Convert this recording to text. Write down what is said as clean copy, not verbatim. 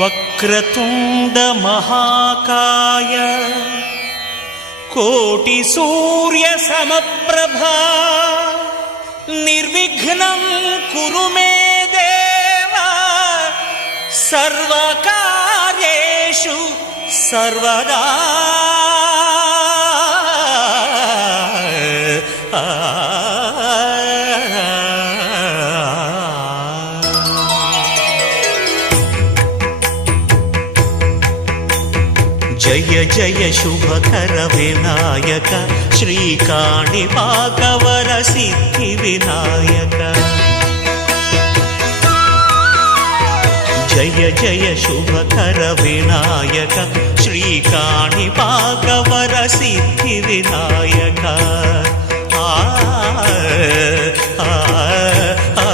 వక్రతుండ మహాకాయ కోటి సూర్య సమప్రభా నిర్విఘ్నం కురు మే దేవా సర్వకార్యేషు సర్వదా. జయ జయ శుభకర వినాయక శ్రీకాణిపాకవర సిద్ధి వినాయక. జయ జయ శుభకర వినాయక శ్రీకాణిపాకవర సిద్ధి వినాయక. ఆ ఆ ఆ